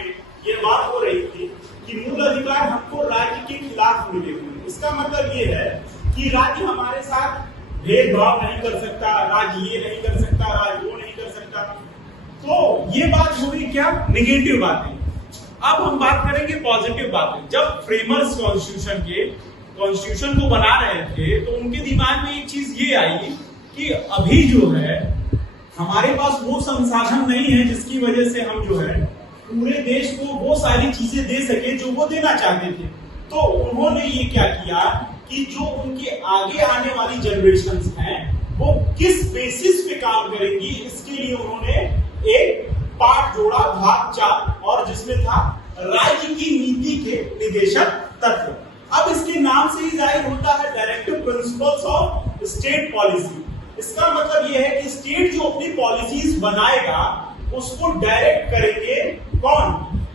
में ये बात हो रही थी कि मूल अधिकार हमको राज्य के खिलाफ मिले हुए। इसका मतलब ये है कि राज्य हमारे साथ भेदभाव नहीं कर सकता, राज्य ये नहीं कर सकता, राज्य वो नहीं कर सकता। तो ये बात हुई क्या, नेगेटिव बातें। अब हम बात करेंगे पॉजिटिव बातें। जब फ्रेमर्स कॉन्स्टिट्यूशन को बना रहे थे तो उनके दिमाग में एक चीज ये आई कि अभी जो है हमारे पास वो संसाधन नहीं है जिसकी वजह से हम जो है पूरे देश को वो सारी चीजें दे सके जो वो देना चाहते थे। तो उन्होंने ये क्या किया कि जो उनके आगे आने वाली जनरेशंस हैं वो किस बेसिस पे काम करेंगी, इसके लिए उन्होंने एक पार्ट जोड़ा, भाग 4, और जिसमें था राज्य की नीति के निदेशक तत्व। अब इसके नाम से ही जाहिर होता है directive principles of state policy. इसका मतलब यह है कि स्टेट जो अपनी पॉलिसीज बनाएगा उसको डायरेक्ट करेंगे कौन,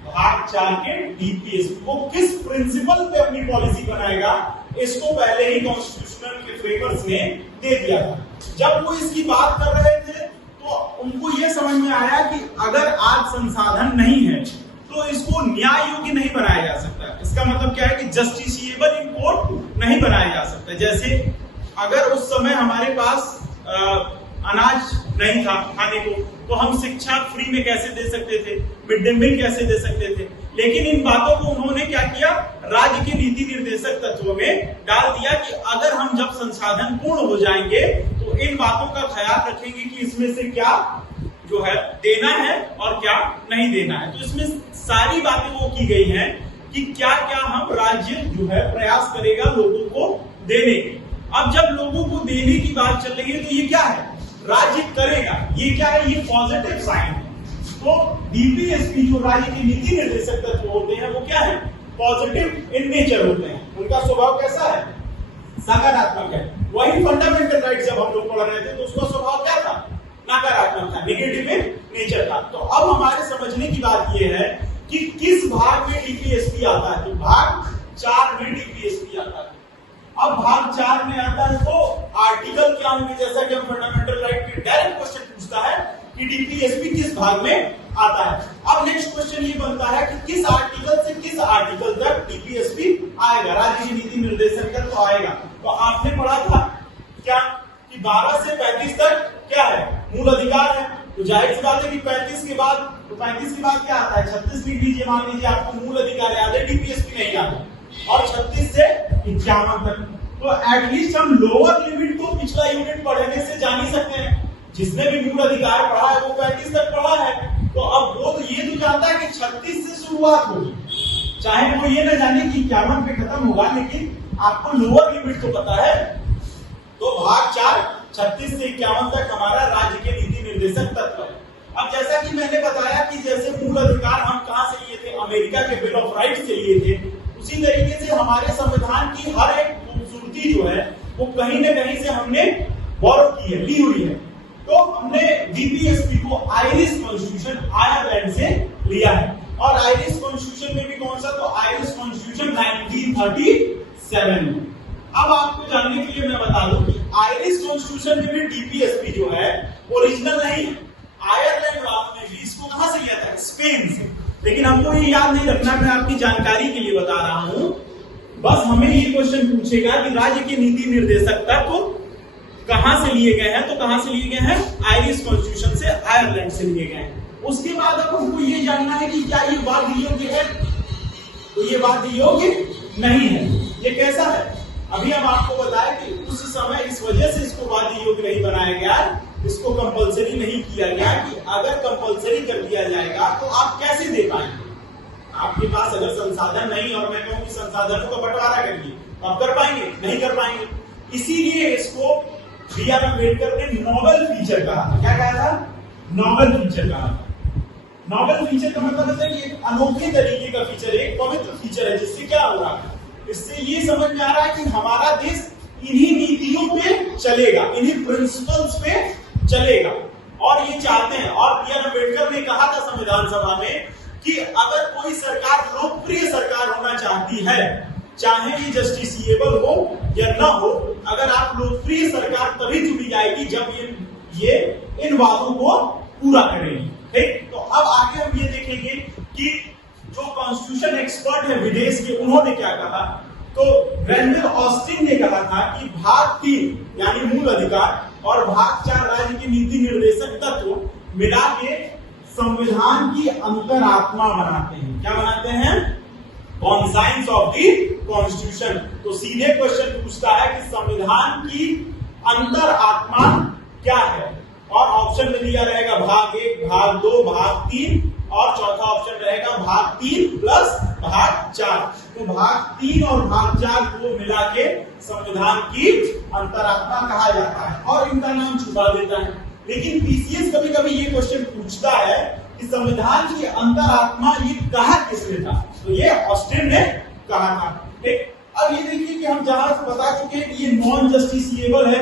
भाग 4 के डीपीएसपी। वो किस प्रिंसिपल पे अपनी पॉलिसी बनाएगा इसको पहले ही कॉन्स्टिट्यूशनल के फ्रेमर्स ने दे दिया था। जब वो इसकी बात कर रहे थे तो उनको ये समझ में आया कि अगर आज संसाधन नहीं है तो इसको न्याय योग्य नहीं बनाया जा सकता। इसका मतलब क्या है कि जस्टिसिएबल इन कोर्ट नहीं बनाया जा सकता। जैसे अगर उस समय हमारे पास अनाज नहीं था खाने को तो हम शिक्षा फ्री में कैसे दे सकते थे, मिड डे मील कैसे दे सकते थे। लेकिन इन बातों को उन्होंने क्या किया, राज्य के नीति निर्देशक तत्व में डाल दिया कि अगर हम जब संसाधन पूर्ण हो जाएंगे तो इन बातों का ख्याल रखेंगे कि इसमें से क्या जो है देना है और क्या नहीं देना है। तो इसमें सारी बातें वो की गई हैं कि क्या क्या हम राज्य जो है प्रयास करेगा लोगों को देने के। अब जब लोगों को देने की बात चल रही है तो ये क्या है, राज्य करेगा। ये क्या है, ये पॉजिटिव साइन है। तो डीपीएसपी जो राज्य के नीति निर्देशक तत्व होते हैं वो क्या है, पॉजिटिव इन नेचर होते हैं। उनका स्वभाव कैसा है, सकारात्मक है। वही फंडामेंटल राइट जब हम लोग पढ़ रहे थे तो उसका स्वभाव क्या था, नकारात्मक था, नेगेटिव इन नेचर था। तो अब हमारे समझने की बात ये है कि किस भाग में डीपीएसपी आता है। तो भाग 4 में डीपीएसपी आता है। अब भाग 4 में आता है तो आर्टिकल क्या होंगे, जैसा कि हम फंडामेंटल राइट के डायरेक्ट क्वेश्चन पूछता है कि डीपीएसपी किस भाग में आता है। अब नेक्स्ट क्वेश्चन ये बनता है कि किस आर्टिकल से किस आर्टिकल तक डीपीएसपी आएगा, राज्य की नीति निर्देशन तक तो आएगा। तो आपने पढ़ा था क्या कि 12 से 35 तक क्या है, मूल अधिकार है। तो जाहिर सी बात है कि 35 के बाद क्या आता है, 36 लिख लीजिए। मान लीजिए आपको मूल अधिकार याद है, डीपीएसपी नहीं याद है, और 36 से 51 तक। तो एटलीस्ट हम लोअर लिमिट को पिछला यूनिट पढ़ने से जान ही सकते हैं। जिसने भी मूल अधिकार पढ़ा है वो 35 तक पढ़ा है। तो अब वो तो ये तो जानता है कि 36 से शुरुआत होगी, चाहे वो ये न जाने कि 51 पे खत्म होगा, लेकिन आपको लोअर लिमिट तो पता है। तो भाग 4 36 से 51 तक हमारा राज्य के नीति निर्देशक तत्व है। अब जैसा कि मैंने बताया कि जैसे मूल अधिकार हम कहां से लिए थे, अमेरिका के बिल ऑफ राइट्स से लिए थे, उसी तरीके से हमारे संविधान की हर एक खूबसूरती जो है वो कहीं न कहीं से हमने बोरो की है, ली हुई है। तो हमने डीपीएसपी को आयरिश कॉन्स्टिट्यूशन आयरलैंड से लिया है। और आयरिश कॉन्स्टिट्यूशन में भी कौन सा, तो आयरिश कॉन्स्टिट्यूशन 1937 में। अब आपको जानने के लिए मैं बता दूं कि आयरिश कॉन्स्टिट्यूशन में भी डीपीएसपी जो है ओरिजिनल नहीं है। आयरलैंड वालों ने भी इसको कहां से लिया था, स्पेन से। लेकिन हमको ये याद नहीं रखना, मैं आपकी जानकारी के लिए बता रहा हूं। बस हमें ये क्वेश्चन पूछेगा कि राज्य के नीति निर्देशक तत्व कहां से लिए गए हैं, तो कहां से लिए गए हैं, आयरिश कॉन्स्टिट्यूशन से, आयरलैंड से लिए गए हैं। उसके बाद अब हमको ये जानना है कि क्या ये वाद योग्य है, तो ये वाद योग्य नहीं है। ये कैसा है, अभी हम आपको बताया कि उस समय इस वजह से इसको वाद योग्य नहीं बनाया गया, इसको कंपलसरी नहीं किया गया कि अगर कंपलसरी कर दिया जाएगा तो आप कैसे दे पाएंगे। आपके पास अगर संसाधन नहीं और मैं कहूं कि संसाधनों का बंटवारा करिए तो आप कर पाएंगे, नहीं कर पाएंगे। इसीलिए इसको बी आर अम्बेडकर ने नॉवेल फीचर कहा था। क्या कहा था, नॉवेल फीचर कहा था। नॉवेल फीचर का मतलब है कि एक अनोखे तरीके का फीचर, एक पवित्र फीचर है, जिससे क्या हो रहा है, इससे ये समझ में आ रहा है कि हमारा देश इन्हीं नीतियों पे चलेगा, इन्हीं प्रिंसिपल्स पे चलेगा। और ये चाहते हैं, और बी आर अम्बेडकर ने कहा था संविधान सभा में कि अगर कोई सरकार लोकप्रिय सरकार होना चाहती है, चाहे ये जस्टिसिएबल हो या ना हो, अगर आप लोकप्रिय सरकार तभी चुनी जाएगी जब ये इन वादों को पूरा करेगी। ठीक, तो अब आगे हम ये देखेंगे कि जो कॉन्स्टिट्यूशन एक्सपर्ट है विदेश के, उन्होंने क्या कहा, तो रेंडल ऑस्टिन ने कहा था कि भाग 3 यानी मूल अधिकार और भाग 4 राज्य के नीति निर्देशक तत्व मिला के संविधान की अंतरात्मा बनाते हैं। क्या बनाते हैं? Conscience of the constitution. तो सीधे क्वेश्चन पूछता है कि संविधान की अंतरात्मा क्या है, और ऑप्शन में दिया रहेगा भाग 1, भाग 2, भाग 3, और चौथा ऑप्शन रहेगा भाग 3 प्लस भाग 4। तो भाग 3 और भाग 4 को मिला के संविधान की अंतरात्मा कहा जाता है और इनका नाम छुपा देता है। लेकिन पीसीएस कभी कभी ये क्वेश्चन पूछता है कि संविधान की अंतरात्मा ये कहा किसने था, तो ये ऑस्टिन ने कहा था। ठीक, अब ये देखिए कि हम जहां बता चुके हैं कि ये नॉन जस्टिसिएबल है,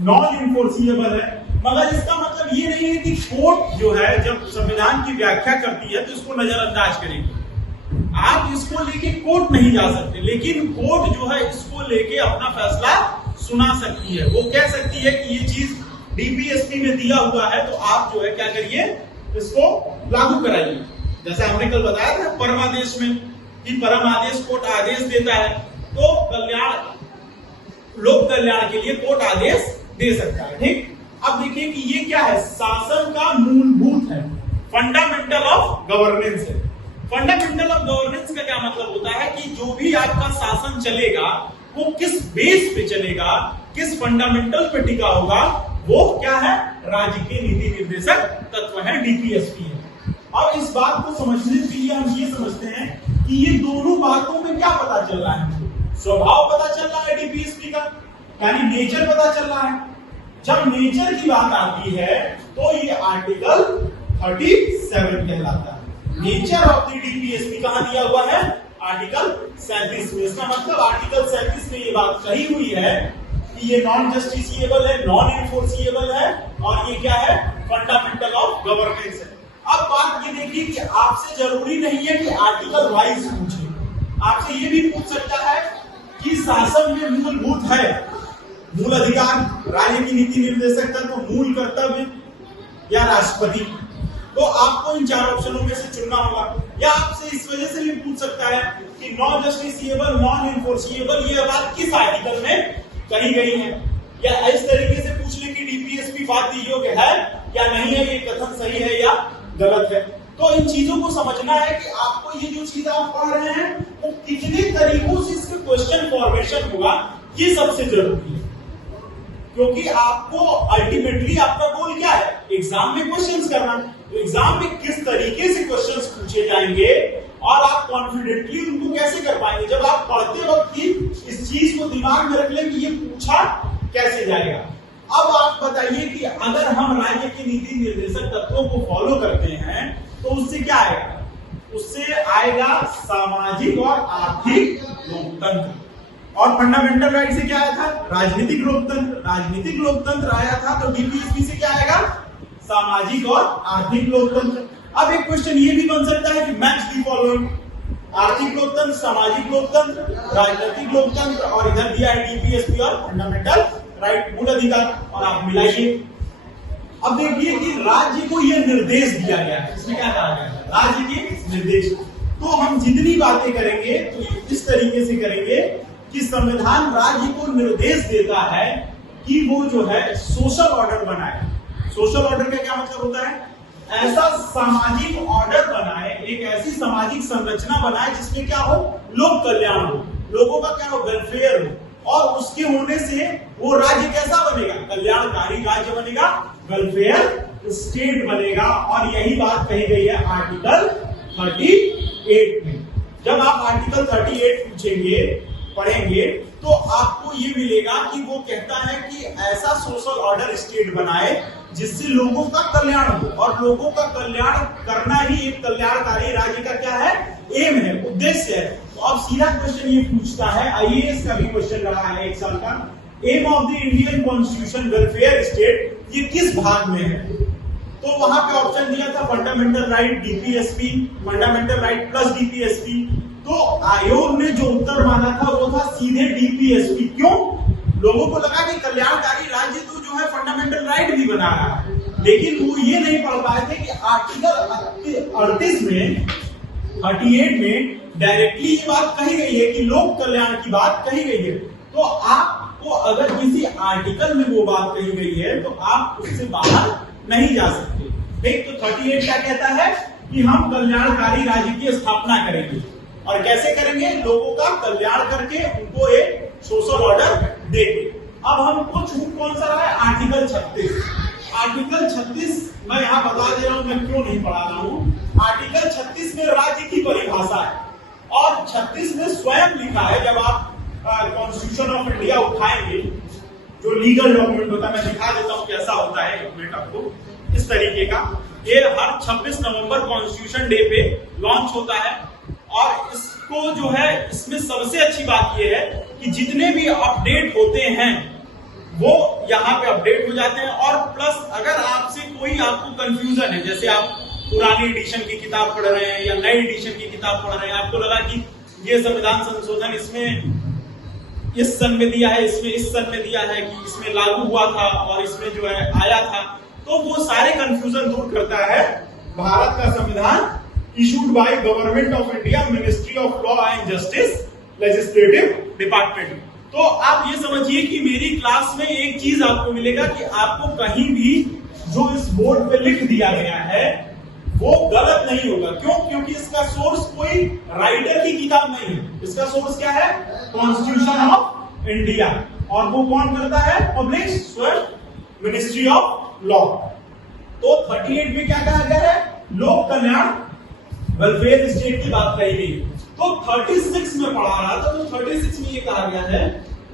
नॉन इन्फोर्सिएबल है, मगर इसका मतलब ये नहीं है कि कोर्ट जो है जब संविधान की व्याख्या करती है तो इसको नजरअंदाज करेगी। आप इसको लेके कोर्ट नहीं जा सकते, लेकिन कोर्ट जो है इसको लेके अपना फैसला सुना सकती है। वो कह सकती है कि ये चीज डीपीएसपी में दिया हुआ है, तो आप जो है क्या करिए, इसको लागू कराइए। जैसे हमने कल बताया था परमादेश में कि परम आदेश कोर्ट आदेश देता है, तो कल्याण लोक कल्याण के लिए कोर्ट आदेश दे सकता है। ठीक, अब देखिए कि ये क्या है, शासन का मूलभूत है, फंडामेंटल ऑफ गवर्नेंस है। फंडामेंटल ऑफ गवर्नेंस का क्या मतलब होता है कि जो भी आपका शासन चलेगा वो किस बेस पे चलेगा, किस फंडामेंटल पे टिका होगा, वो क्या है, राज्य के नीति निर्देशक तत्व है, डीपीएसपी है। अब इस बात को समझने के लिए हम ये समझते हैं कि ये दोनों बातों में क्या पता चल रहा है, स्वभाव पता चल रहा है डीपीएसपी का, यानी नेचर पता चल रहा है। जब नेचर की बात आती है तो ये आर्टिकल 37 कहलाता है। नेचर ऑफ द डीपीएसपी कहां दिया हुआ है, आर्टिकल 37 में। इसका मतलब आर्टिकल 37 में ये बात कही हुई है कि ये नॉन जस्टिसिएबल है, नॉन इन्फोर्सिएबल है, और ये क्या है, फंडामेंटल ऑफ गवर्नेंस है। अब बात ये देखिए कि आपसे जरूरी नहीं है कि आर्टिकल वाइज पूछे, आपसे ये भी पूछ सकता है कि शासन में मूलभूत है, मूल अधिकार, राज्य की नीति निर्देशक तत्व, मूल कर्तव्य या राष्ट्रपति, तो आपको इन 4 ऑप्शनों में से चुनना होगा। या आपसे इस वजह से भी पूछ सकता है कि नॉन जस्टिसिएबल, नॉन इन्फोर्सिएबल ये बात किस आर्टिकल में कही गई है, या इस तरीके से पूछ ले कि डीपीएसपी बात योग्य है या नहीं है, ये कथन सही है या गलत है। तो इन चीजों को समझना है कि आपको ये जो चीज आप पढ़ रहे हैं वो कितने तरीकों से इसके क्वेश्चन फॉर्मेशन होगा, ये सबसे जरूरी है। क्योंकि आपको अल्टीमेटली आपका गोल क्या है, एग्जाम में क्वेश्चंस करना। तो एग्जाम में किस तरीके से क्वेश्चंस पूछे जाएंगे और आप कॉन्फिडेंटली उनको कैसे कर पाएंगे, जब आप पढ़ते वक्त ही इस चीज को दिमाग में रख लें कि ये पूछा कैसे जाएगा। अब आप बताइए कि अगर हम राज्य के नीति निर्देशक तत्वों को फॉलो करते हैं तो उससे क्या आएगा, उससे आएगा सामाजिक और आर्थिक लोकतंत्र। और फंडामेंटल राइट से क्या आया था, राजनीतिक लोकतंत्र। राजनीतिक लोकतंत्र आया था तो डीपीएसपी से क्या आएगा, सामाजिक और आर्थिक लोकतंत्र। अब एक क्वेश्चन ये भी बन सकता है कि मैच द फॉलोइंग, आर्थिक लोकतंत्र, सामाजिक लोकतंत्र, राजनीतिक लोकतंत्र, और इधर दिया है डीपीएसपी और फंडामेंटल राइट, मूल अधिकार, और आप मिलाइए। अब देखिए कि राज्य को यह निर्देश दिया गया है, इसमें क्या कहा गया है, राज्य के निर्देश। तो हम जितनी बातें करेंगे तो इस तरीके से करेंगे कि संविधान राज्य को निर्देश देता है कि वो जो है सोशल ऑर्डर बनाए। सोशल ऑर्डर का क्या मतलब होता है, ऐसा सामाजिक ऑर्डर बनाए, एक ऐसी सामाजिक संरचना बनाए जिसमें क्या हो, लोक कल्याण हो, लोगों का क्या हो, वेलफेयर हो, और उसके होने से वो राज्य कैसा बनेगा, कल्याणकारी राज्य बनेगा, वेलफेयर स्टेट बनेगा। और यही बात कही गई है आर्टिकल 38 में। जब आप आर्टिकल 38 पूछेंगे, पढ़ेंगे, तो आपको ये मिलेगा कि वो कहता है कि ऐसा सोशल ऑर्डर स्टेट बनाए जिससे लोगों का कल्याण हो, और लोगों का कल्याण करना ही एक कल्याणकारी राज्य का क्या है, एम है, उद्देश्य है। तो अब सीधा क्वेश्चन ये पूछता है, आईएएस का भी क्वेश्चन रहा है 1 साल का, aim of the Indian constitution welfare state ये किस भाग में है। तो वहां पे ऑप्शन दिया था fundamental right, DPSP, fundamental right plus DPSP. तो आयोग ने जो उत्तर माना था वो था सीधे डीपीएसपी। क्यों, लोगों को लगा कि कल्याणकारी राज्य तो जो है फंडामेंटल राइट भी बना रहा है, लेकिन वो ये नहीं पढ़ पाए थे कि आर्टिकल 38 में 38 में डायरेक्टली ये बात कही गई है कि लोक कल्याण की बात कही गई है। तो आपको अगर किसी आर्टिकल में वो बात कही गई है तो आप उससे बाहर नहीं जा सकते। ठीक, तो 38 क्या कहता है कि हम कल्याणकारी राज्य की स्थापना करेंगे। और कैसे करेंगे? लोगों का कल्याण करके उनको एक सोशल ऑर्डर देंगे। अब हम कुछ कौन सा रहा है? आर्टिकल 36। आर्टिकल 36 मैं यहां बता दे रहा हूं, मैं क्यों नहीं पढ़ा रहा हूं। आर्टिकल 36 में राज्य की परिभाषा है और 36 में स्वयं लिखा है। जब आप कॉन्स्टिट्यूशन ऑफ इंडिया उठाएंगे, जो लीगल डॉक्यूमेंट होता है, मैं दिखा देता हूं कैसा होता है डॉक्यूमेंट आपको। इस तरीके का ये हर 26 नवंबर कॉन्स्टिट्यूशन डे पे लॉन्च होता है। और इसको जो है, इसमें सबसे अच्छी बात ये है कि जितने भी अपडेट होते हैं वो यहाँ पे अपडेट हो जाते हैं। और प्लस अगर आपसे कोई आपको कंफ्यूजन है, जैसे आप पुरानी एडिशन की किताब पढ़ रहे हैं या नई एडिशन की किताब पढ़ रहे हैं, आपको लगा कि ये संविधान संशोधन इसमें इस सन में दिया है, इसमें इस सन में दिया है, कि इसमें लागू हुआ था और इसमें जो है आया था, तो वो सारे कंफ्यूजन दूर करता है भारत का संविधान, issued by government of India, ministry of law and justice, legislative department. तो आप ये समझिए कि मेरी क्लास में एक चीज आपको मिलेगा कि आपको कहीं भी जो इस बोर्ड पे लिख दिया गया है वो गलत नहीं होगा। क्यों? क्योंकि इसका सोर्स कोई राइटर की किताब नहीं है। इसका सोर्स क्या है? Constitution of India. और वो कौन करता है? पब्लिश स्वयं मिनिस्ट्री ऑफ लॉ। तो 38 में क्या कहा गया है? लोक कल्याण वेलफेयर स्टेट की बात कही गई। तो 36 में पढ़ा रहा था, तो 36 में ये कहा गया है,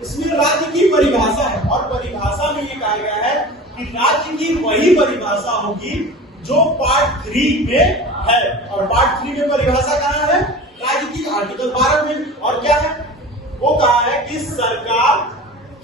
इसमें राज्य की परिभाषा है। और परिभाषा में ये कहा गया है कि राज्य की वही परिभाषा होगी जो पार्ट 3 में है। और पार्ट 3 में परिभाषा कहाँ है? राज्य की आर्टिकल 12 में। और क्या है? वो कहा है कि सरकार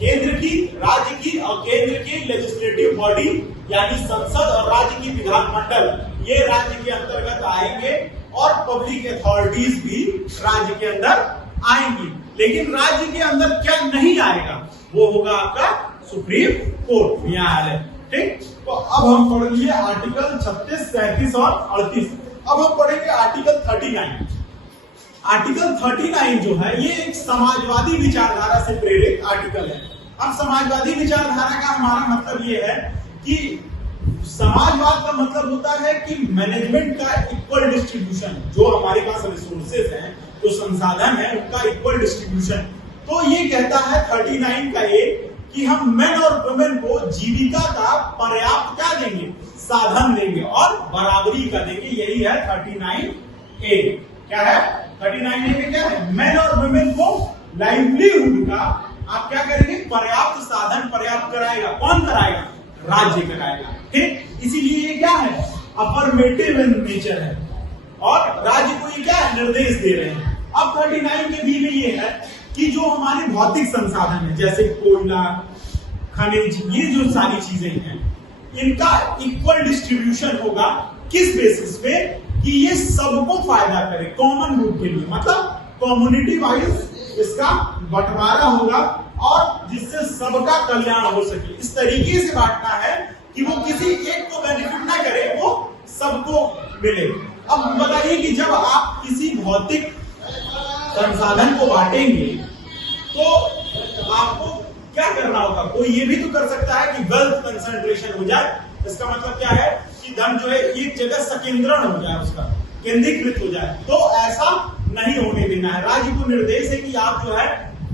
केंद्र की, राज्य की और केंद्र की लेजिस्लेटिव बॉडी यानी संसद और राज्य की विधानमंडल, ये राज्य के अंतर्गत आएंगे और पब्लिक अथॉरिटीज भी राज्य के अंदर आएंगी। लेकिन राज्य के अंदर क्या नहीं आएगा? वो होगा आपका सुप्रीम कोर्ट, न्यायालय। ठीक, तो अब हम पढ़ लिए आर्टिकल 36, 37 और 38। अब हम पढ़ेंगे आर्टिकल 39। आर्टिकल 39 जो है ये एक समाजवादी विचारधारा से प्रेरित आर्टिकल है। अब समाजवादी विचारधारा का हमारा मतलब ये है कि समाजवाद का मतलब होता है कि मैनेजमेंट का इक्वल डिस्ट्रीब्यूशन, जो हमारे पास रिसोर्सेज हैं, जो संसाधन है, उनका इक्वल डिस्ट्रीब्यूशन। तो ये कहता है 39 का ये कि हम मेन और वुमेन को जीविका का पर्याप्त क्या देंगे? साधन देंगे और बराबरी का देंगे। यही है 39A। क्या है 39A में? क्या है? मेन और वुमेन को लाइवलीहुड का आप क्या करेंगे? पर्याप्त साधन पर्याप्त कराएगा। कौन कराएगा? राज्य कराएगा। ठीक, इसीलिए ये क्या है? अफर्मेटिव इन नेचर है और राज्य को ये क्या है? निर्देश दे रहे हैं। अब 39 के बी में ये है कि जो हमारे भौतिक संसाधन है, जैसे कोयला, खनिज, ये जो सारी चीजें हैं, इनका इक्वल डिस्ट्रीब्यूशन होगा। किस बेसिस पे? कि ये सबको फायदा करे, कॉमन गुड के लिए, मतलब कम्युनिटी वाइज इसका बंटवारा होगा और जिससे सबका कल्याण हो सके। इस तरीके से बांटना है कि वो किसी एक को बेनिफिट ना करे, वो सबको मिले। अब बताइए कि जब आप किसी भौतिक संसाधन को बांटेंगे तो आपको क्या करना होगा? कोई ये भी तो कर सकता है कि वेल्थ कंसंट्रेशन हो जाए। इसका मतलब क्या है कि धन जो है एक जगह सकेंद्रण हो जाए, उसका केंद्रीकृत हो जाए। तो ऐसा नहीं होने देना है। राज्य को निर्देश है कि आप जो है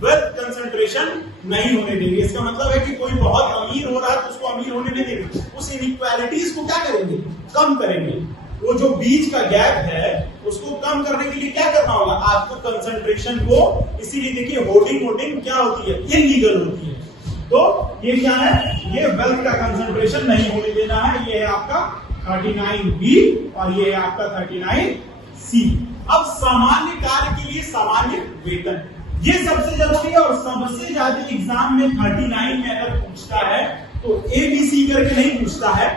वेल्थ कंसंट्रेशन नहीं होने देंगे। इसका मतलब है कि कोई बहुत अमीर हो रहा है तो उसको अमीर होने नहीं देंगे। उस इनइक्वालिटीज को क्या करेंगे? कम करेंगे। वो जो बीच का गैप है उसको कम करने के लिए क्या करना होगा? आपको कंसंट्रेशन को, इसीलिए देखिए होर्डिंग क्या होती है? इलीगल होती है। तो ये क्या है? ये वेल्थ का कंसंट्रेशन नहीं होने देना है। ये है आपका 39B और ये है आपका 39C। अब सामान्य कार्य के लिए सामान्य वेतन, ये सबसे जरूरी है और सबसे ज्यादा एग्जाम में 39 में अगर पूछता है तो ABC करके नहीं पूछता है,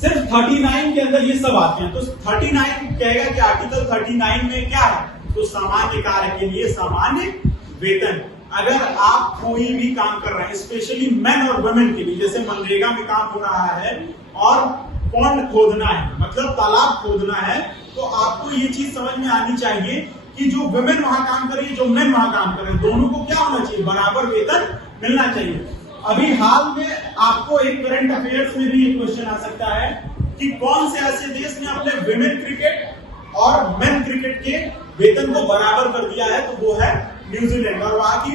सिर्फ 39 के अंदर ये सब आते हैं। तो 39 कहेगा कि आर्टिकल 39 में क्या है? तो सामान्य कार्य के लिए सामान्य वेतन। अगर आप कोई भी काम कर रहे हैं, स्पेशली मेन और वुमेन के लिए, जैसे मनरेगा में काम हो रहा है और पॉन्ड खोदना है, मतलब तालाब खोदना है, तो आपको ये चीज समझ में आनी चाहिए कि जो वुमेन वहां काम कर रही है, जो मेन वहां काम कर रहे हैं, दोनों को क्या होना चाहिए, बराबर वेतन मिलना चाहिए। अभी हाल में आपको एक करंट अफेयर्स में भी एक क्वेश्चन आ सकता है कि कौन से ऐसे देश ने अपने विमेन क्रिकेट और मेन क्रिकेट के वेतन को बराबर कर दिया है, तो वो है न्यूजीलैंड। और वहां की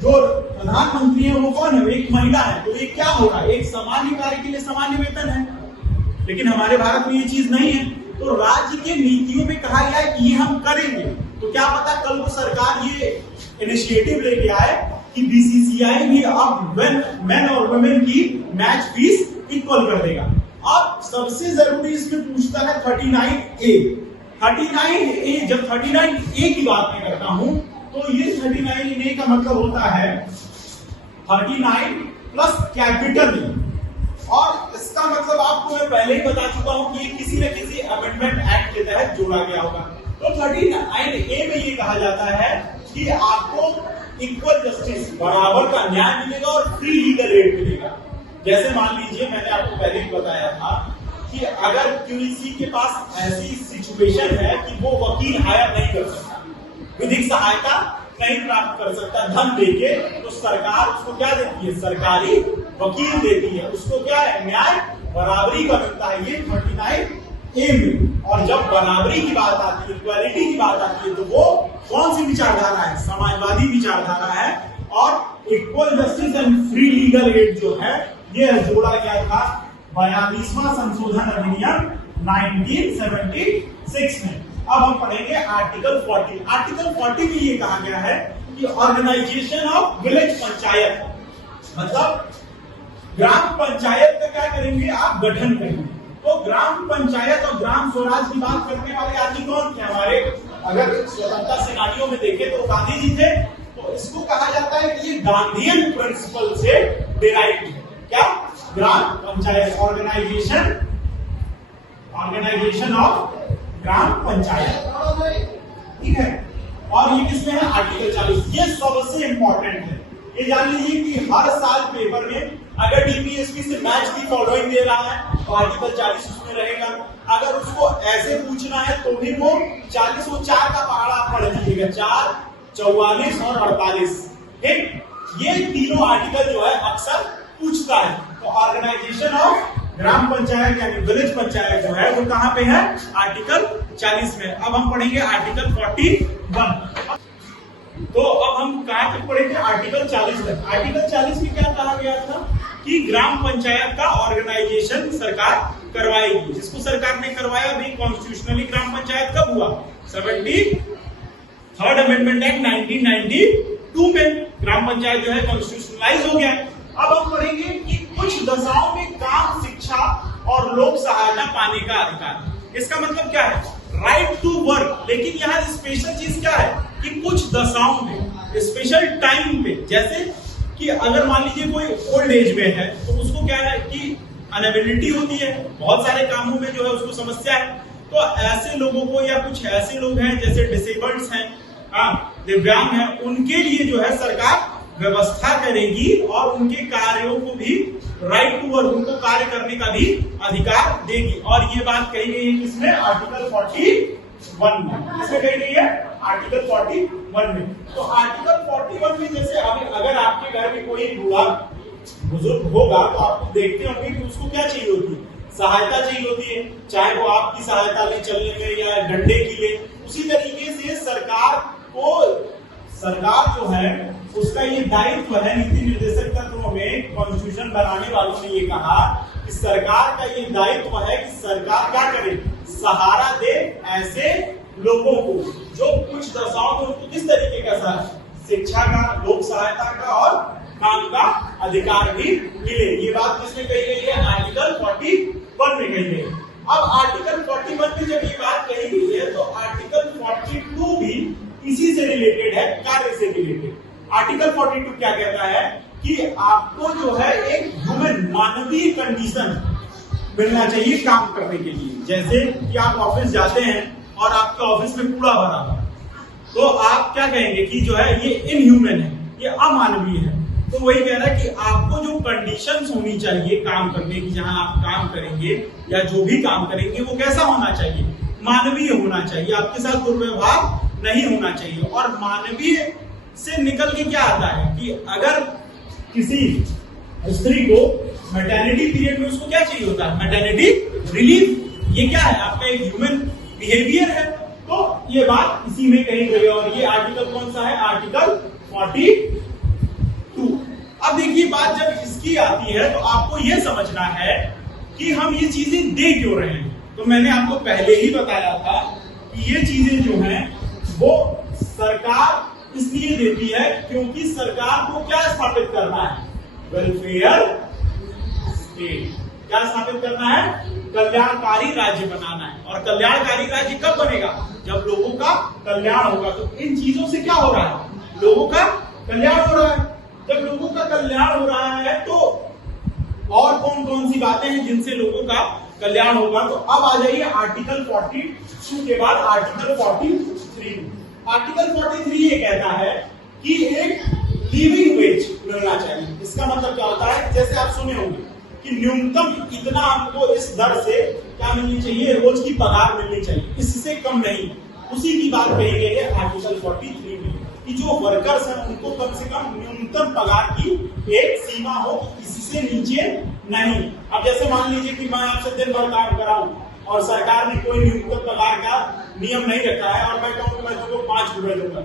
जो प्रधानमंत्री है वो कौन है, एक महिला है। तो ये क्या होगा, एक सामान्य कार्य के लिए सामान्य वेतन है, लेकिन हमारे भारत में ये चीज नहीं है। तो राज्य के नीतियों में कहा गया है कि ये हम करेंगे। तो क्या पता कल को सरकार ये इनिशिएटिव लेके आए कि बीसीसीआई भी अब मेन और वुमेन की मैच फीस इक्वल कर देगा। अब सबसे जरूरी इसमें पूछता है 39A। 39A, जब 39A की बात मैं करता हूं तो ये 39A का मतलब होता है 39 प्लस कैपिटल। और इसका मतलब आपको मैं पहले ही बता चुका हूं कि ये किसी न किसी अमेंडमेंट एक्ट के तहत जोड़ा गया होगा। तो 39A में ये कहा जाता है कि आपको इक्वल जस्टिस, बराबर का न्याय मिलेगा और फ्री लीगल एड मिलेगा। जैसे मान लीजिए मैंने आपको पहले ही बताया था कि अगर किसी के पास ऐसी सिचुएशन है कि वो वकील हायर नहीं कर सकता, विधिक सहायता नहीं प्राप्त कर सकता धन देके, तो सरकार उसको क्या देती है, सरकारी वकील देती है। उसको क्या है, न्याय बराबरी का मिलता है। ये 39A में। और जब बराबरी की बात आती है, इक्वालिटी की बात आती है, तो वो कौन सी विचारधारा है, समाजवादी विचारधारा है। और equal justice and free legal aid जो है ये जोड़ा गया था 42वां संशोधन अधिनियम 1976 में। अब हम पढ़ेंगे आर्टिकल 40। आर्टिकल 40 में ये कहा गया है कि ऑर्गेनाइजेशन ऑफ विलेज पंचायत, मतलब ग्राम पंचायत का क्या करेंगे, आप गठन करेंगे। तो ग्राम पंचायत और ग्राम स्वराज की बात करने वाले आदमी कौन थे हमारे, अगर स्वतंत्रता सेनानियों में देखें तो गांधी जी थे। तो इसको कहा जाता है कि ये गांधीयन प्रिंसिपल से डिराइव है। क्या, ग्राम panchayat, organisation of gram panchayat, ठीक है। और ये किसमें है, आर्टिकल 40। ये सबसे इंपॉर्टेंट है। ये जान लीजिए कि हर साल पेपर में अगर डीपीएसपी से मैच की फॉलोइंग दे रहा है तो आर्टिकल 40 उसमें रहेगा। अगर उसको ऐसे पूछना है तो भी वो 40 वो 4 का पहाड़ा आप पढ़ लीजिएगा, 4, 44 और 48। ठीक, ये तीनों आर्टिकल जो है अक्सर पूछता है। तो ऑर्गेनाइजेशन ऑफ ग्राम पंचायत यानी विलेज पंचायत जो है वो कहां पे है, आर्टिकल 40 में। अब हम पढ़ेंगे आर्टिकल 41। तो अब हम कहां तक पढ़ेंगे, आर्टिकल 40 तक। आर्टिकल 40 में क्या कहा गया था कि ग्राम पंचायत का ऑर्गेनाइजेशन सरकार करवाएगी। जिसको सरकार ने करवाया भी कॉन्स्टिट्यूशनली ग्राम पंचायत कब हुआ, 73rd अमेंडमेंट एक्ट 1992 में ग्राम पंचायत जो है कॉन्स्टिट्यूशनलाइज हो गया। अब हम पढ़ेंगे कि कुछ दशाओं में काम, शिक्षा और लोक सहायता पाने का अधिकार। इसका मतलब क्या है, राइट टू वर्क। लेकिन यहाँ स्पेशल चीज क्या है कि कुछ दशाओं में, स्पेशल टाइम पे, जैसे कि अगर मान लीजिए कोई ओल्ड एज में है तो उसको क्या है कि अनेबिलिटी होती है, बहुत सारे कामों में जो है उसको समस्या है। तो ऐसे लोगों को, या कुछ ऐसे लोग हैं जैसे डिसेबल्ड हैं, दिव्यांग हैं, उनके लिए जो है सरकार व्यवस्था करेगी और उनके कार्यों को भी राइट टू वर्क, उनको कार्य करने का भी अधिकार देगी। और ये बात कही गई है किसमें, आर्टिकल 41 में। किसमें कही गई है, आर्टिकल 41 में। तो आर्टिकल 41 में जैसे अगर आपके घर में कोई बूढ़ा बुजुर्ग होगा तो आप देखते होंगे कि उसको क्या चाहिए होती है, सहायता चाहिए होती है, चाहे वो आपकी सहायता ले चलने में या डंडे की ले। उसी तरीके से सरकार जो है उसका ये दायित्व है, नीति निर्देशक तत्वों में कॉन्स्टिट्यूशन बनाने वालों ने ये कहा कि सरकार का ये दायित्व है कि सरकार क्या करे, सहारा दे ऐसे लोगों को जो कुछ दशाओं में उनको किस तरीके का शिक्षा का, लोक सहायता का और काम का अधिकार भी मिले। ये बात किसने कही गई है, आर्टिकल 41 में कही गई है। अब आर्टिकल 41 में जब ये बात कही गई है तो आर्टिकल 42 भी इसी से रिलेटेड है, कार्य से रिलेटेड। आर्टिकल 42 क्या कहता है कि आपको जो है एक ह्यूमन, मानवीय कंडीशन मिलना चाहिए काम करने के लिए। जैसे कि आप ऑफिस जाते हैं और आपके ऑफिस में कूड़ा भरा हुआ, तो आप क्या कहेंगे कि जो है ये इनह्यूमन है, ये अमानवीय है। तो वही कह रहा है कि आपको जो कंडीशंस होनी चाहिए काम करने की, जहां आप काम करेंगे या जो भी काम करेंगे वो कैसा होना चाहिए, मानवीय होना चाहिए, आपके साथ दुर्व्यवहार नहीं होना चाहिए। और मानवीय से निकल के क्या आता है कि अगर किसी स्त्री को मैटरनिटी पीरियड में उसको क्या चाहिए होता है, मैटरनिटी रिलीफ। ये क्या है, आपका एक ह्यूमन बिहेवियर है। तो ये बात इसी में कही गई है। और ये आर्टिकल कौन सा है, आर्टिकल 42। अब देखिए बात जब इसकी आती है तो आपको ये समझना है कि हम ये चीजें दे क्यों रहे हैं। तो मैंने आपको पहले ही बताया था कि ये चीजें जो हैं वो सरकार इसलिए देती है क्योंकि सरकार को क्या स्थापित करना है, वेलफेयर स्टेट। क्या स्थापित करना है, कल्याणकारी राज्य बनाना है। और कल्याणकारी राज्य कब बनेगा, जब लोगों का कल्याण होगा। तो इन चीजों से क्या हो रहा है, लोगों का कल्याण हो रहा है। जब लोगों का कल्याण हो रहा है तो और कौन कौन सी बातें हैं जिनसे लोगों का कल्याण होगा। तो अब आ जाइए आर्टिकल 42 के बाद आर्टिकल 43। आर्टिकल 43 ये कहता है कि एक लिविंग वेज मिलना चाहिए। इसका मतलब क्या होता है, जैसे आप सुने होंगे कि न्यूनतम इतना हमको इस दर से क्या मिलनी चाहिए, रोज की पगार मिलनी चाहिए, इससे कम नहीं। उसी की बात कही गई है आर्टिकल 43 में कि जो वर्कर्स हैं उनको कम से कम न्यूनतम पगार की एक सीमा हो, इससे नीचे नहीं। अब जैसे मान लीजिए कि मैं आपसे दिन भर काम कराऊं और सरकार ने कोई न्यूनतम पगार का नियम नहीं रखा है और मैं कहूँ मैं तुमको 5 रुपए दूंगा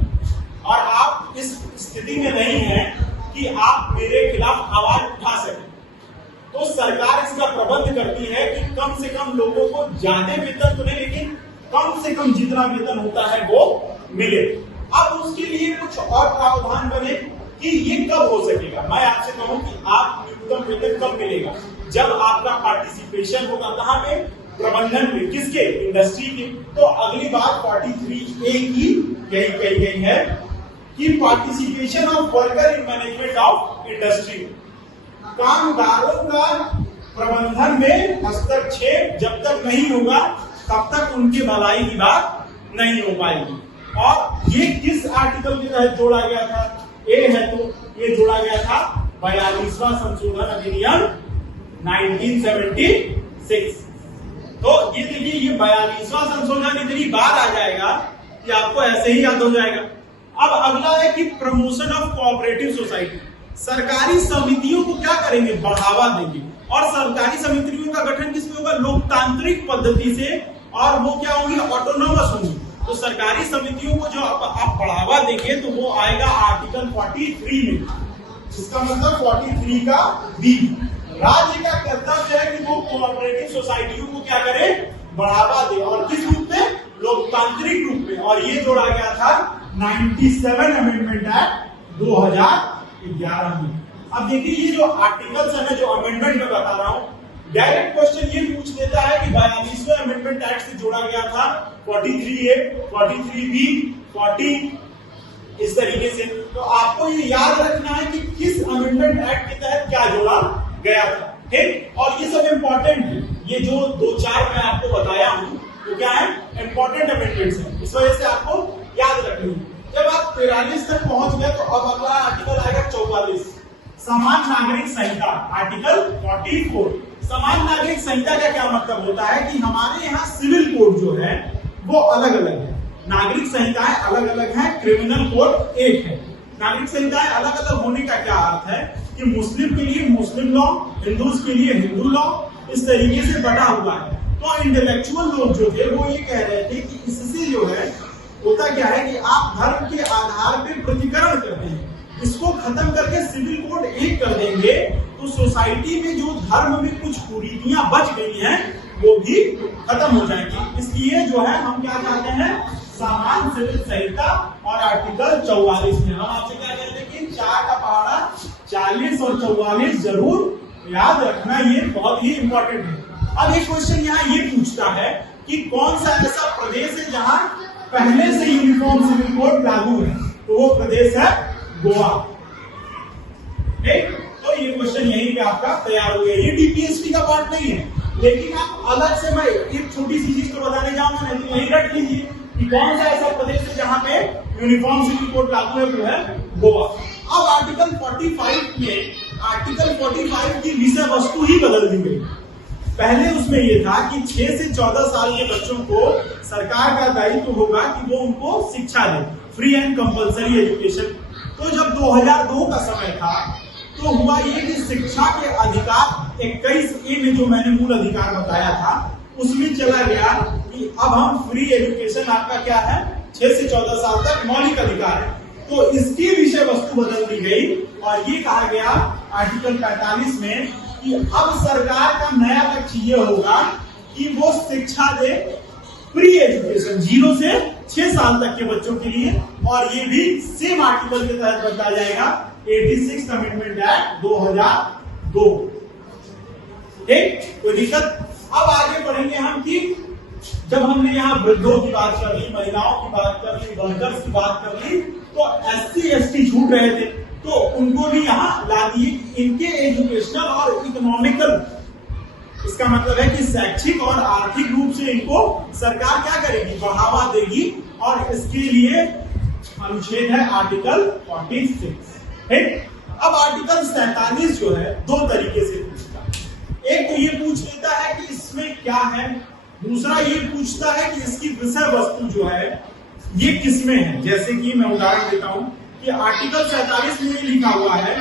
और आप इस स्थिति में नहीं है कि आप मेरे खिलाफ आवाज उठा सकें, तो सरकार इसका प्रबंध करती है कि कम से कम लोगों को ज्यादा वेतन तो नहीं लेकिन कम से कम जितना वेतन होता है वो मिले। अब उसके लिए कुछ और प्रावधान बने कि ये कब हो सकेगा। मैं आपसे कहूं कि आप न्यूनतम वेतन कब मिलेगा, जब आपका पार्टिसिपेशन होगा कहां पे, प्रबंधन में, किसके, इंडस्ट्री के। तो अगली बात 43A की कही गई है कि participation of worker in management of industry. कामगारों का प्रबंधन में हस्तक्षेप जब तक नहीं होगा तब तक उनकी भलाई की बात नहीं हो पाएगी। और ये किस आर्टिकल के तहत जोड़ा गया था, ए है तो ये जोड़ा गया था 42वां संशोधन अधिनियम 1976। तो ये देखिए ये 42वां संशोधन इतनी बार आ जाएगा कि आपको ऐसे ही याद हो जाएगा। अब अगला है कि प्रमोशन ऑफ कोऑपरेटिव सोसाइटी। सरकारी समितियों को क्या करेंगे, बढ़ावा देंगे। और सरकारी समितियों का गठन किसमें होगा, लोकतांत्रिक पद्धति से, और वो क्या होंगी, ऑटोनोमस होंगी। तो सरकारी समितियों को जो आप बढ़ावा देंगे तो वो आएगा आर्टिकल 43 में। इसका मतलब 43 का बी, राज्य का कर्तव्य है कि वो कोऑपरेटिव सोसाइटियों को क्या करे, बढ़ावा दे। और किस रूप में, लोकतांत्रिक रूप में। और ये जोड़ा गया था 97 अमेंडमेंट एक्ट 2011 में। अब देखिए ये जो आर्टिकल्स है, जो अमेंडमेंट में बता रहा हूं, डायरेक्ट क्वेश्चन ये पूछ देता है कि 42वें अमेंडमेंट एक्ट से जोड़ा गया था 43A, 43B, 40 इस तरीके से। तो आपको ये याद रखना है कि किस अमेंडमेंट एक्ट के तहत क्या जोड़ा गया था, ठीक। और ये सब इंपॉर्टेंट है, ये जो 2-4 मैं आपको बताया हूं तो क्या है, इंपॉर्टेंट अमेंडमेंट्स है, इस वजह से आपको याद रखनी है। जब आप 43 तक पहुंच गए तो अब अगला आर्टिकल आएगा 44, समान नागरिक संहिता, आर्टिकल 44। समान नागरिक संहिता का क्या मतलब होता है कि हमारे यहाँ सिविल कोड जो है वो अलग अलग है, नागरिक संहिताएं अलग अलग हैं, क्रिमिनल कोड एक है। नागरिक संहिताएं अलग अलग होने का क्या अर्थ है कि मुस्लिम के लिए मुस्लिम लॉ, हिंदूज के लिए हिंदू लॉ, इस तरीके से बटा हुआ है। तो इंटेलेक्चुअल लोग जो थे वो ये कह रहे थे कि इससे जो है होता क्या है कि आप धर्म के आधार पर प्रतिकरण करते हैं, इसको खत्म करके सिविल कोड एक कर देंगे तो सोसाइटी में जो धर्म में कुछ कुरीतियां बच गई हैं वो भी खत्म हो जाएंगी। इसलिए जो है हम क्या चाहते हैं, समान सिविल संहिता। और आर्टिकल 44 में हम आपसे क्या कहते हैं कि 4 का पहाड़ा 40 और 44 जरूर याद रखना, ये बहुत ही इंपॉर्टेंट है। अब एक क्वेश्चन यहाँ ये पूछता है कि कौन सा ऐसा प्रदेश है जहां पहले से यूनिफॉर्म सिविल कोड लागू है, तो वो प्रदेश है गोवा, ठीक। तो ये क्वेश्चन यहीं पे आपका तैयार हो गया। ये डीपीएसपी का पार्ट नहीं है, लेकिन आप अलग से मैं एक छोटी सी चीज को बताने जाऊंगा, नहीं तो यही रट लीजिए कि कौन सा ऐसा प्रदेश है जहां पे यूनिफॉर्म सिविल कोड लागू है, वो है गोवा। अब आर्टिकल 45 में, आर्टिकल 45 की विषय वस्तु ही बदल दी गई। पहले उसमें ये था कि 6 से 14 साल के बच्चों को सरकार का दायित्व होगा कि वो उनको शिक्षा दे, फ्री एंड कंपलसरी एजुकेशन। तो जब 2002 का समय था तो हुआ ये कि शिक्षा के अधिकार 21A में जो मैंने मूल अधिकार बताया था उसमें चला गया कि अब हम फ्री एजुकेशन आपका क्या है 6 से 14 साल तक मौलिक अधिकार है। तो इसकी विषय वस्तु बदल दी गई और ये कहा गया आर्टिकल 45 में कि अब सरकार का नया लक्ष्य ये होगा कि वो शिक्षा दे फ्री एजुकेशन 0 से 6 साल तक के बच्चों के लिए, और ये भी सेम आर्टिकल के तहत बताया जाएगा 86 अमेंडमेंट एक्ट 2002। ठीक, कोई दिक्कत? अब आगे बढ़ेंगे हम कि जब हमने यहाँ वृद्धों की बात कर ली, महिलाओं की बात कर ली, वर्कर्स की बात कर ली, तो SC ST छूट रहे थे तो उनको भी यहाँ ला दिए। इनके एजुकेशनल और इकोनॉमिकल, इसका मतलब है कि शैक्षिक और आर्थिक रूप से इनको सरकार क्या करेगी, बढ़ावा देगी, और इसके लिए अनुच्छेद है आर्टिकल 46। ठीक, अब आर्टिकल 47 जो है दो तरीके से पूछता है। एक तो ये पूछ लेता है कि इसमें क्या है, दूसरा ये पूछता है कि इसकी विषय वस्तु जो है ये किसमें है। जैसे कि मैं उदाहरण देता हूं कि आर्टिकल 47 में लिखा हुआ है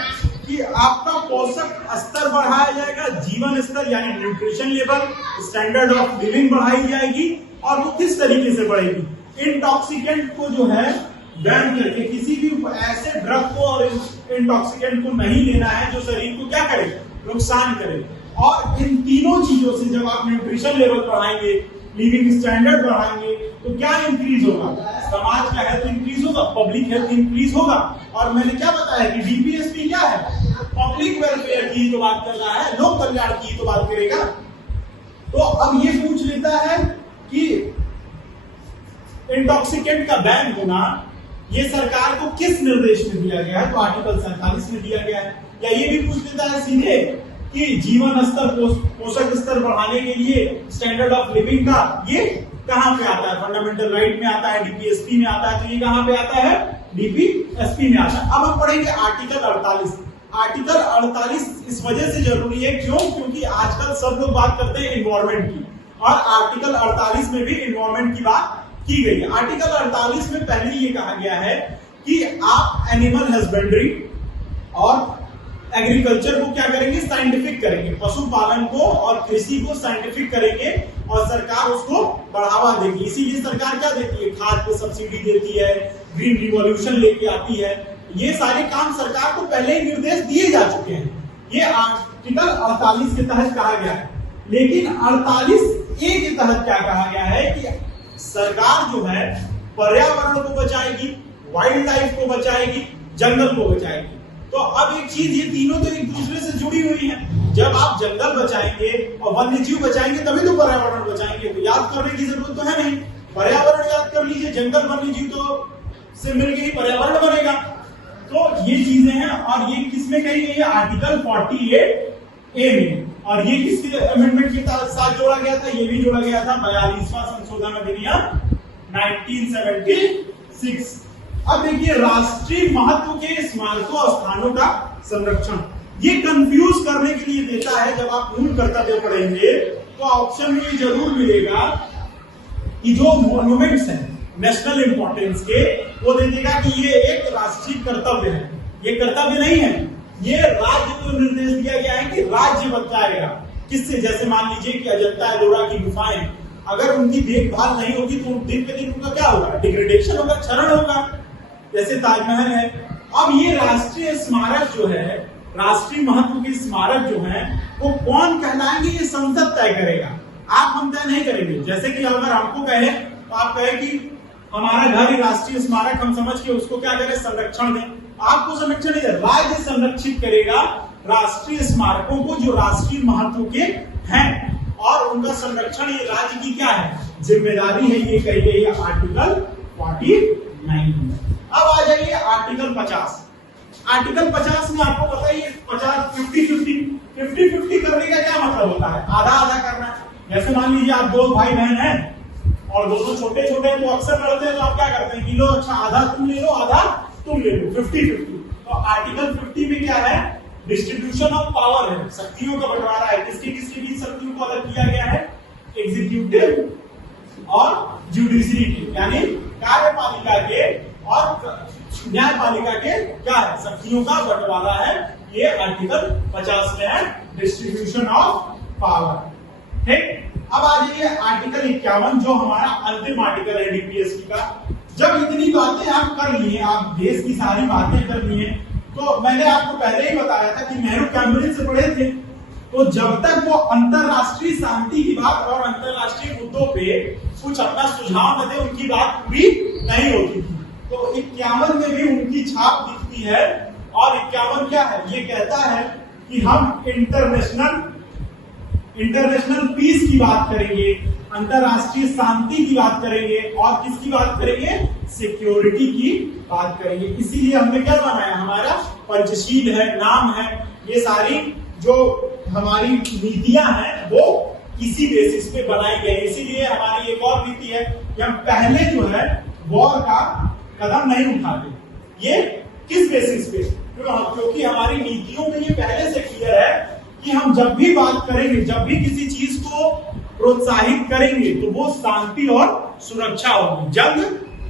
कि आपका पोषक स्तर बढ़ाया जाएगा, जीवन स्तर यानी nutrition level, standard of living बढ़ाई जाएगी, और वो किस तरीके से बढ़ेगी, इंटॉक्सिकेंट को जो है बैन करके, किसी भी ऐसे ड्रग को और इंटॉक्सिकेंट को नहीं लेना है जो शरीर को क्या करे, नुकसान करे। और इन तीनों चीजों से जब आप न्यूट्रिशन लेवल बढ़ाएंगे, लिविंग स्टैंडर्ड बढ़ाएंगे, तो क्या इंक्रीज होगा, समाज का हेल्थ इंक्रीज होगा, पब्लिक हेल्थ इंक्रीज होगा। और मैंने क्या बताया कि DPSP क्या है, पब्लिक वेलफेयर की तो बात कर रहा है, लोक कल्याण की तो बात करेगा। तो अब ये पूछ लेता है कि इंटॉक्सिकेंट का बैन होना ये सरकार को किस निर्देश में दिया गया है, तो आर्टिकल 47 में दिया गया है। या ये भी पूछ लेता है सीधे कि जीवन स्तर, पोषक स्तर बढ़ाने के लिए स्टैंडर्ड ऑफ लिविंग का ये कहां पे आता है, फंडामेंटल राइट में आता है, DPSP में आता है, तो ये कहां पे आता है, DPSP में आता है। अब हम पढ़ेंगे आर्टिकल 48। आर्टिकल 48 इस वजह से जरूरी है, क्यों, क्योंकि आजकल सब लोग बात करते हैं एनवायरमेंट की, और आर्टिकल 48 में भी एनवायरमेंट की बात की गई है। आर्टिकल 48 में पहले ये कहा गया है कि आप एनिमल हस्बेंड्री और एग्रीकल्चर को क्या करेंगे, साइंटिफिक करेंगे, पशुपालन को और कृषि को साइंटिफिक करेंगे, और सरकार उसको बढ़ावा देगी। इसीलिए सरकार क्या देती है, खाद पे सब्सिडी देती है, ग्रीन रिवॉल्यूशन लेके आती है। ये सारे काम सरकार को पहले ही निर्देश दिए जा चुके हैं, ये आर्टिकल 48 के तहत कहा गया है। लेकिन 48A के तहत क्या कहा गया है कि सरकार जो है पर्यावरण को बचाएगी, वाइल्ड लाइफ को बचाएगी, जंगल को बचाएगी। तो अब एक चीज, ये तीनों तो एक दूसरे से जुड़ी हुई हैं। जब आप जंगल बचाएंगे और वन्य जीव बचाएंगे तभी तो पर्यावरण बचाएंगे। तो याद करने की जरूरत तो है नहीं, पर्यावरण याद कर लीजिए, जंगल वन्य जीव तो से मिलकर ही पर्यावरण बनेगा। तो ये चीजें हैं, और ये किसमें कही गई है, आर्टिकल 48A में। और ये किसके अमेंडमेंट के साथ जोड़ा गया था, ये भी जोड़ा गया था 42वां संशोधन अधिनियम 1976। अब देखिए, राष्ट्रीय महत्व के स्मारकों और स्थानों का संरक्षण, ये कंफ्यूज करने के लिए देता है। जब आप मूल कर्तव्य पढ़ेंगे तो ऑप्शन में जरूर मिलेगा कि जो मॉन्यूमेंट्स हैं नेशनल इंपॉर्टेंस के, वो दे देगा कि ये एक राष्ट्रीय कर्तव्य है। ये कर्तव्य नहीं है, ये राज्य को निर्देश दिया गया है कि राज्य बचाएगा। किससे, जैसे मान लीजिए कि अजंता एलोरा की गुफाएं, अगर उनकी देखभाल नहीं होगी तो दिन पे दिन उनका क्या होगा, डिग्रेडेशन होगा, क्षरण होगा, जैसे ताजमहल है। अब ये राष्ट्रीय स्मारक जो है, राष्ट्रीय महत्व के स्मारक जो है, वो कौन कहलाएंगे ये संसद तय करेगा, आप हम तय नहीं करेंगे। जैसे कि अगर हमको कहे तो आप कहे कि हमारा घर राष्ट्रीय स्मारक, हम समझ के उसको क्या करें, संरक्षण दें। आपको संरक्षण नहीं, राज्य संरक्षित करेगा राष्ट्रीय स्मारकों को जो राष्ट्रीय महत्व के हैं, और उनका संरक्षण ये राज्य की क्या है, जिम्मेदारी है। ये कही गई है आर्टिकल 49 में। अब आ जाइए आर्टिकल 50। आर्टिकल 50 में आपको पता ही है 50-50 करने का क्या मतलब होता है, आधा आधा करना। जैसे मान लीजिए आप दो भाई बहन हैं और दोनों छोटे छोटे हैं, तो अक्सर लड़ते हैं, तो आप क्या करते हैं कि लो अच्छा आधा तुम ले लो, आधा तुम ले लो, 50-50। तो आर्टिकल 50 में क्या है, डिस्ट्रीब्यूशन ऑफ पावर है, शक्तियों का बंटवारा है। किसके किसके बीच शक्तियों को अलग किया गया है? एग्जीक्यूटिव और जुडिशरी के, यानी कार्यपालिका के और न्यायपालिका के क्या है? शक्तियों का बंटवारा है। ये आर्टिकल 50 में है, डिस्ट्रीब्यूशन ऑफ पावर। ठीक, अब आ जाइए आर्टिकल 51 जो हमारा अंतिम आर्टिकल है डीपीएसपी का। जब इतनी बातें आप कर लिए, आप देश की सारी बातें कर लिए, तो मैंने आपको पहले ही बताया था कि नेहरू कैम्ब्रिज से पढ़े थे, तो जब तक वो अंतरराष्ट्रीय शांति की बात और अंतरराष्ट्रीय मुद्दों पे कुछ अपना सुझाव न दे, उनकी बात पूरी नहीं होती थी। तो 51 में भी उनकी छाप दिखती है। और 51 क्या है? ये कहता है कि हम इंटरनेशनल पीस की बात करेंगे, अंतरराष्ट्रीय शांति की बात करेंगे, और किसकी बात करेंगे? सिक्योरिटी की बात करेंगे। इसीलिए हमने क्या बनाया? हमारा पंचशील है, नाम है, ये सारी जो हमारी नीतियां हैं वो इसी बेसिस पे बनाई गई। इसीलिए हमारी एक और नीति है कि हम पहले जो है वॉर का कदम नहीं उठाते। ये किस बेसिस पे? क्योंकि हमारी नीतियों में ये पहले से क्लियर है कि हम जब भी बात करेंगे, जब भी किसी चीज को प्रोत्साहित करेंगे, तो वो शांति और सुरक्षा होगी, जंग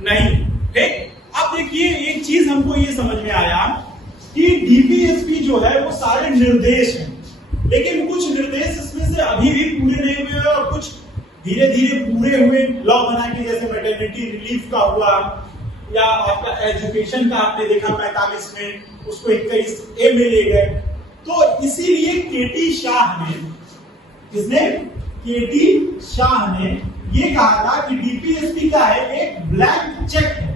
नहीं। ठीक, अब देखिए एक चीज हमको ये समझ में आया कि डीपीएसपी जो है वो सारे निर्देश हैं, लेकिन कुछ निर्देश इसमें से अभी भी पूरे नहीं हुए और कुछ धीरे धीरे पूरे हुए लॉ बना के, जैसे मैटरनिटी रिलीफ का हुआ, या आपका एजुकेशन का आपने देखा 45 में, उसको 21A में ले गए। तो इसीलिए केटी शाह ने, किसने? केटी शाह ने ये कहा था कि डीपीएसपी का है एक ब्लैंक चेक है।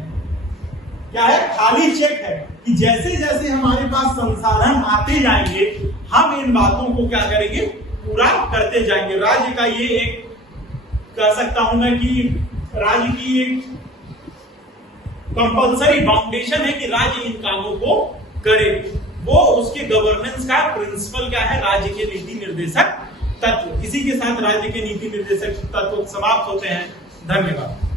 क्या है? खाली चेक है कि जैसे जैसे हमारे पास संसाधन आते जाएंगे, हम इन बातों को क्या करेंगे? पूरा करते जाएंगे। राज्य का ये एक कह सकता हूं मैं कि राज्य की एक कंपल्सरी फाउंडेशन है कि राज्य इन कामों को करे। वो उसके गवर्नेंस का प्रिंसिपल क्या है? राज्य के नीति निर्देशक तत्व। इसी के साथ राज्य के नीति निर्देशक तत्व समाप्त होते हैं। धन्यवाद।